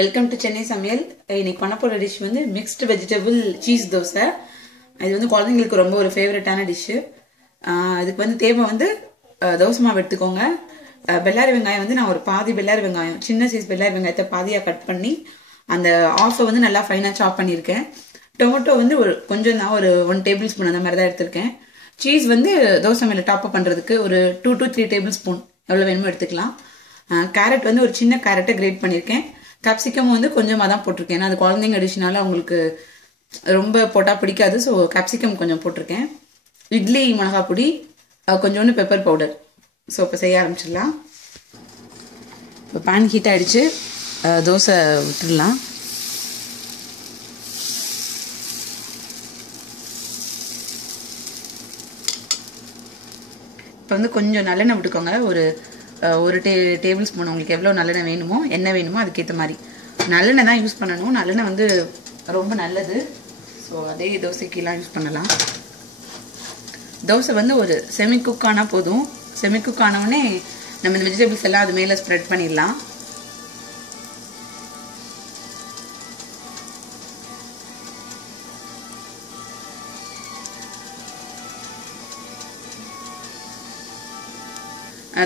Welcome to Chennai சமையல். இன்னைக்கு பண்ண போகிற டிஷ் வந்து மிக்ஸ்டு வெஜிடபிள் சீஸ் தோசை. இது வந்து குழந்தைங்களுக்கு ரொம்ப ஒரு ஃபேவரட்டான டிஷ்ஷு. இதுக்கு வந்து தேவை வந்து தோசை மாவு எடுத்துக்கோங்க. பெல்லாரி வெங்காயம் வந்து நான் ஒரு பாதி பெல்லாரி வெங்காயம், சின்ன சைஸ் பெல்லாரி வெங்காயத்தை பாதியாக கட் பண்ணி அந்த ஆஃபை வந்து நல்லா ஃபைனாக சாப் பண்ணியிருக்கேன். டொமேட்டோ வந்து ஒரு கொஞ்சம் தான், ஒரு 1 டேபிள் ஸ்பூன் அந்த மாதிரி தான் எடுத்திருக்கேன். சீஸ் வந்து தோசை மேலே டாப்அப் பண்ணுறதுக்கு ஒரு 2 to 3 டேபிள் ஸ்பூன் எவ்வளோ வேணுமோ எடுத்துக்கலாம். கேரட் வந்து ஒரு சின்ன கேரட்டை கிரேட் பண்ணியிருக்கேன். கேப்சிகம் வந்து கொஞ்சமாக தான் போட்டிருக்கேன், ஏன்னா அது குழந்தைங்க அடிஷனால அவங்களுக்கு ரொம்ப போட்டால் பிடிக்காது. ஸோ கேப்சிகம் கொஞ்சம் போட்டிருக்கேன். இட்லி மிளகா பொடி, கொஞ்சோண்டு பெப்பர் பவுடர். ஸோ இப்போ செய்ய ஆரம்பிச்சிடலாம். இப்போ பேன் ஹீட் ஆகிடுச்சு, தோசை விட்டுடலாம். இப்போ வந்து கொஞ்சம் நல்லெண்ணெய் விட்டுக்கோங்க. ஒரு டேபிள் ஸ்பூன், உங்களுக்கு எவ்வளோ நல்லெண்ணெய் வேணுமோ, எண்ணெய் வேணுமோ அதுக்கேற்ற மாதிரி. நல்லெண்ணெய் தான் யூஸ் பண்ணணும், நல்லெண்ணெய் வந்து ரொம்ப நல்லது. ஸோ அதே தோசைக்கெல்லாம் யூஸ் பண்ணலாம். தோசை வந்து ஒரு செமி குக் ஆனால் போதும். செமி குக் ஆனவுடனே நம்ம இந்த வெஜிடபிள்ஸ் எல்லாம் அது மேலே ஸ்ப்ரெட் பண்ணிடலாம்.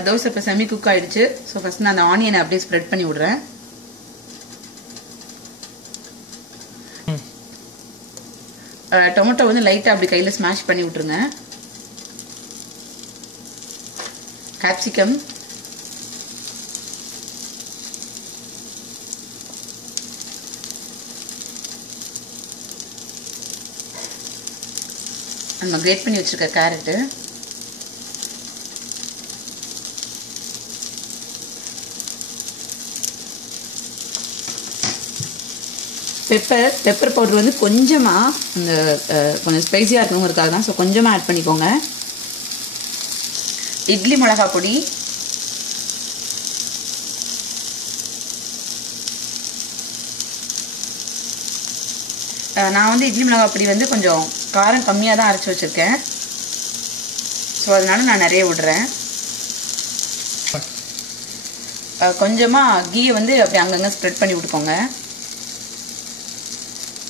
தோசை இப்போ செமி குக் ஆகிடுச்சு. ஸோ ஃபஸ்ட் நான் அந்த ஆனியனை அப்படியே ஸ்ப்ரெட் பண்ணி விட்றேன். டொமேட்டோ வந்து லைட்டாக அப்படி கையில் ஸ்மாஷ் பண்ணி விட்ருங்க. கேப்சிகம், நம்ம கிரேட் பண்ணி வச்சுருக்க கேரட்டு, பெப்பர் பவுடர் வந்து கொஞ்சமாக இந்த கொஞ்சம் ஸ்பைஸியாக இருக்கணுங்கிறதுக்காக தான். ஸோ கொஞ்சமாக ஆட் பண்ணிக்கோங்க. இட்லி மிளகா பொடி, நான் வந்து இட்லி மிளகா பொடி வந்து கொஞ்சம் காரம் கம்மியாக தான் அரைச்சி வச்சுருக்கேன். ஸோ அதனால நான் நிறைய விடுறேன். கொஞ்சமாக கீயை வந்து அப்படி அங்கங்கே ஸ்ப்ரெட் பண்ணி விட்டுக்கோங்க.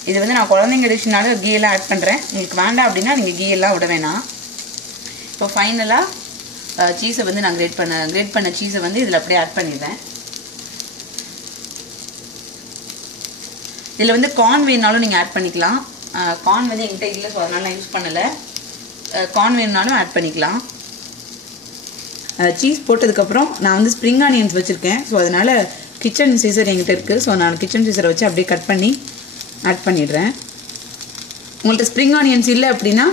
இது வந்து நான் குழந்தைங்க டிஷ்னால கீயெல்லாம் ஆட் பண்ணுறேன். உங்களுக்கு வேண்டாம் அப்படின்னா நீங்கள் கீயெல்லாம் விட வேணாம். இப்போ ஃபைனலாக சீஸை வந்து நான் கிரேட் பண்ண சீஸை வந்து இதில் அப்படியே ஆட் பண்ணிடுறேன். இதில் வந்து கார்ன் வேணுனாலும் நீங்கள் ஆட் பண்ணிக்கலாம். கார்ன் வந்து என்கிட்ட இல்லை, ஸோ அதனால நான் யூஸ் பண்ணலை. கார்ன் வேணுனாலும் ஆட் பண்ணிக்கலாம். சீஸ் போட்டதுக்கப்புறம் நான் வந்து ஸ்ப்ரிங் ஆனியன்ஸ் வச்சுருக்கேன். ஸோ அதனால் கிச்சன் சீசர் என்கிட்ட இருக்குது. ஸோ நான் கிச்சன் சீசரை வச்சு அப்படியே கட் பண்ணி ஆட் பண்ணிடுறேன். உங்கள்கிட்ட ஸ்ப்ரிங் ஆனியன்ஸ் இல்லை அப்படின்னா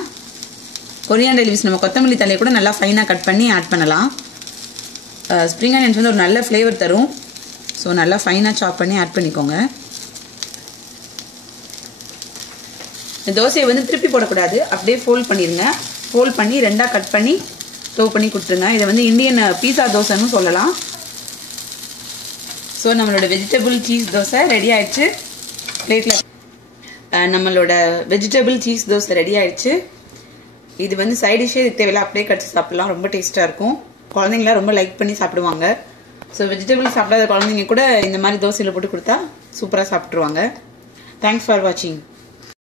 கொரியாண்டர் லீவ்ஸ், நம்ம கொத்தமல்லி தலையை கூட நல்லா ஃபைனாக கட் பண்ணி ஆட் பண்ணலாம். ஸ்ப்ரிங் ஆனியன்ஸ் வந்து ஒரு நல்ல ஃப்ளேவர் தரும். ஸோ நல்லா ஃபைனாக சாப் பண்ணி ஆட் பண்ணிக்கோங்க. இந்த தோசையை வந்து திருப்பி போடக்கூடாது, அப்படியே ஃபோல்ட் பண்ணிடுங்க. ஃபோல்ட் பண்ணி 2ஆக கட் பண்ணி ஸ்டோவ் பண்ணி கொடுத்துருங்க. இதை வந்து இந்தியன் பீஸா தோசைன்னு சொல்லலாம். ஸோ நம்மளோட வெஜிடபிள் சீஸ் தோசை ரெடி ஆயிடுச்சு. பிளேட்டில் நம்மளோட வெஜிடபிள் சீஸ் தோசை ரெடி ஆயிடுச்சு. இது வந்து சைட் டிஷ்ஷே இதுக்கு தேவையில்லை, அப்படியே கடிச்சு சாப்பிடலாம். ரொம்ப டேஸ்ட்டாக இருக்கும். குழந்தைங்களாம் ரொம்ப லைக் பண்ணி சாப்பிடுவாங்க. ஸோ வெஜிடபிள் சாப்பிடாத குழந்தைங்க கூட இந்த மாதிரி தோசையில் போட்டு கொடுத்தா சூப்பராக சாப்பிட்ருவாங்க. தேங்க்ஸ் ஃபார் வாட்சிங்.